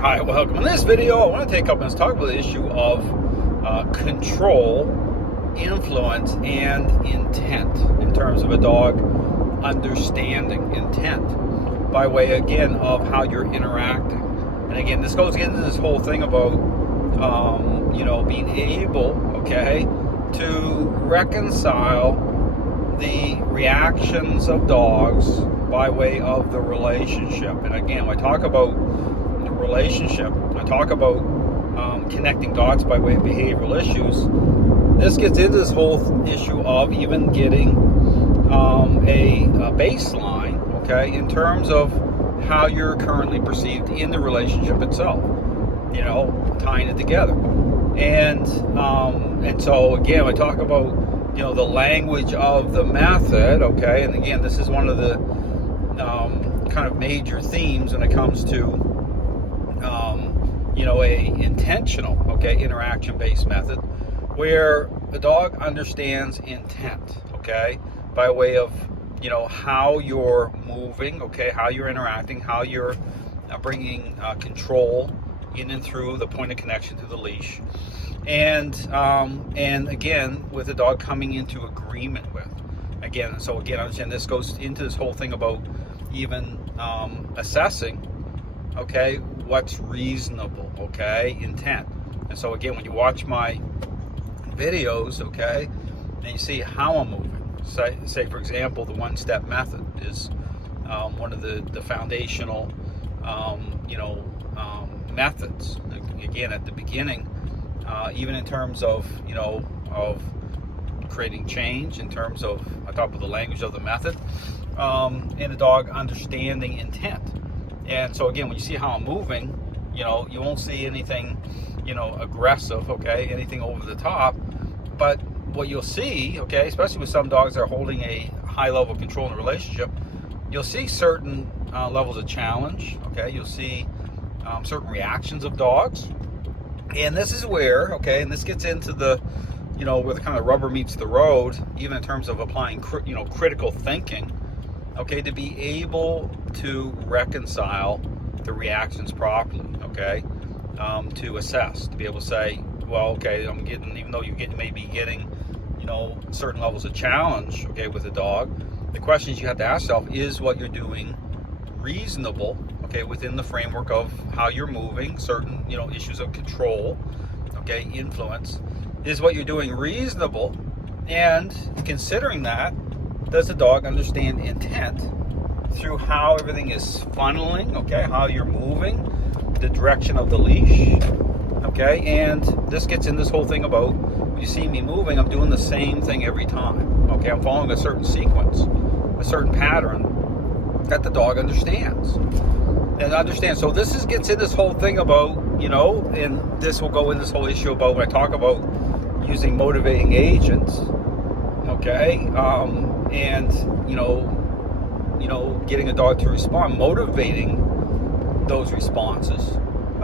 Hi, welcome. In this video, I want to take a couple minutes to talk about the issue of control, influence, and intent in terms of a dog understanding intent by way, again, of how you're interacting. And again, this goes into this whole thing about, being able, to reconcile the reactions of dogs by way of the relationship. And again, when I talk about relationship, I talk about connecting dots by way of behavioral issues. This gets into this whole issue of even getting a baseline, in terms of how you're currently perceived in the relationship itself, tying it together. And so again, I talk about the language of the method, and again, this is one of the kind of major themes when it comes to a intentional, interaction-based method where the dog understands intent, by way of, how you're moving, how you're interacting, how you're bringing control in and through the point of connection to the leash. And again, with the dog coming into agreement with. So understand this goes into this whole thing about even assessing, what's reasonable, intent. And so again, when you watch my videos, and you see how I'm moving, say for example, the one-step method is one of the foundational, methods. Again, at the beginning, even in terms of, of creating change, in terms of, I talk about the language of the method, and the dog understanding intent. And so again, when you see how I'm moving, you won't see anything, aggressive, anything over the top. But what you'll see, especially with some dogs that are holding a high level of control in a relationship, you'll see certain levels of challenge, you'll see certain reactions of dogs. And this is where, and this gets into the, where the kind of rubber meets the road, even in terms of applying, critical thinking, to be able to reconcile the reactions properly, to assess, to be able to say, well, I'm getting, even though you may be getting, certain levels of challenge, with the dog, the questions you have to ask yourself, is what you're doing reasonable, within the framework of how you're moving, certain, issues of control, influence, is what you're doing reasonable? And considering that, does the dog understand intent through how everything is funneling, how you're moving, the direction of the leash, and this gets in this whole thing about, when you see me moving, I'm doing the same thing every time, I'm following a certain sequence, a certain pattern that the dog understands. So this gets in this whole thing about, and this will go in this whole issue about when I talk about using motivating agents, and getting a dog to respond, motivating those responses.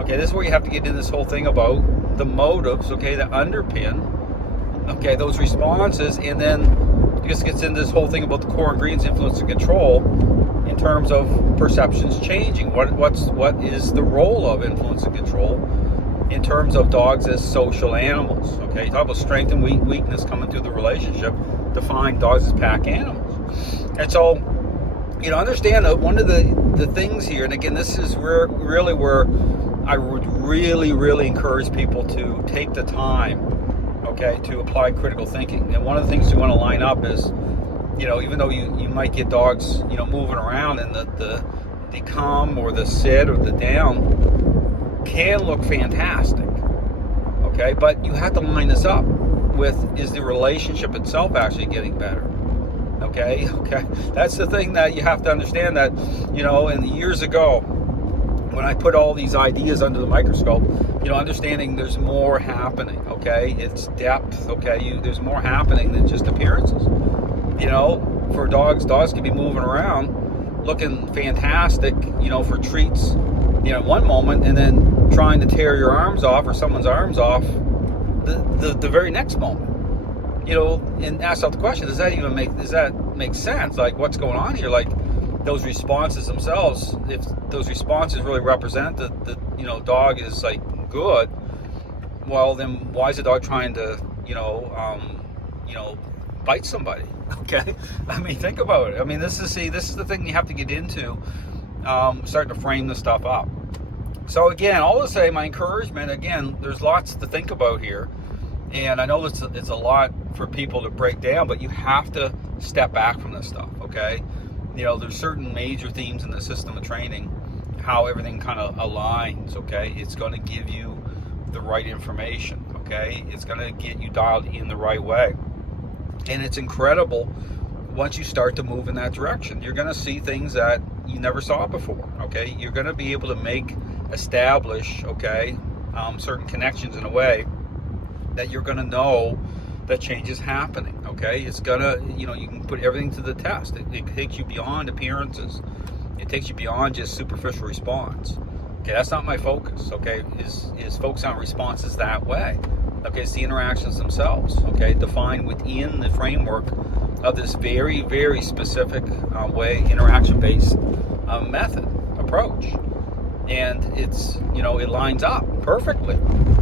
This is where you have to get into this whole thing about the motives, that underpin, those responses, and then this gets into this whole thing about the core ingredients, influence, and control, in terms of perceptions changing. What is the role of influence and control in terms of dogs as social animals? You talk about strength and weakness coming through the relationship, define dogs as pack animals. And so, understand that one of the things here, and again, this is where I would really encourage people to take the time, to apply critical thinking. And one of the things you want to line up is, even though you might get dogs, moving around, and the come or the sit or the down can look fantastic, but you have to line this up with, is the relationship itself actually getting better? That's the thing that you have to understand, that, in the years ago, when I put all these ideas under the microscope, understanding there's more happening, it's depth, there's more happening than just appearances. For dogs can be moving around looking fantastic, for treats, one moment, and then trying to tear your arms off or someone's arms off the very next moment. And ask yourself the question, does that make sense? Like, what's going on here? Like, those responses themselves, if those responses really represent the dog is like good, well then why is the dog trying to bite somebody? Okay, I mean, think about it. I mean, this is the thing you have to get into, starting to frame this stuff up. So again, all to say, my encouragement, again, there's lots to think about here, and I know it's a lot for people to break down, but you have to step back from this stuff. Okay, there's certain major themes in the system of training, how everything kind of aligns. Okay, it's going to give you the right information. Okay, it's going to get you dialed in the right way. And it's incredible once you start to move in that direction. You're going to see things that you never saw before. Okay, you're going to be able to establish certain connections in a way that you're going to know that change is happening. Okay, it's gonna, you can put everything to the test. It takes you beyond appearances. It takes you beyond just superficial response. Okay, that's not my focus. Okay, is focus on responses that way. Okay, it's the interactions themselves, okay, defined within the framework of this very, very specific interaction-based method, approach. And it's, it lines up perfectly.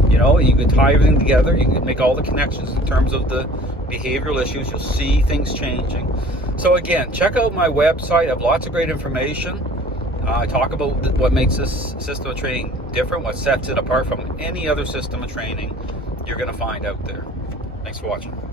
You can tie everything together, you can make all the connections in terms of the behavioral issues, you'll see things changing. So again, check out my website, I have lots of great information. I talk about what makes this system of training different, what sets it apart from any other system of training you're going to find out there. Thanks for watching.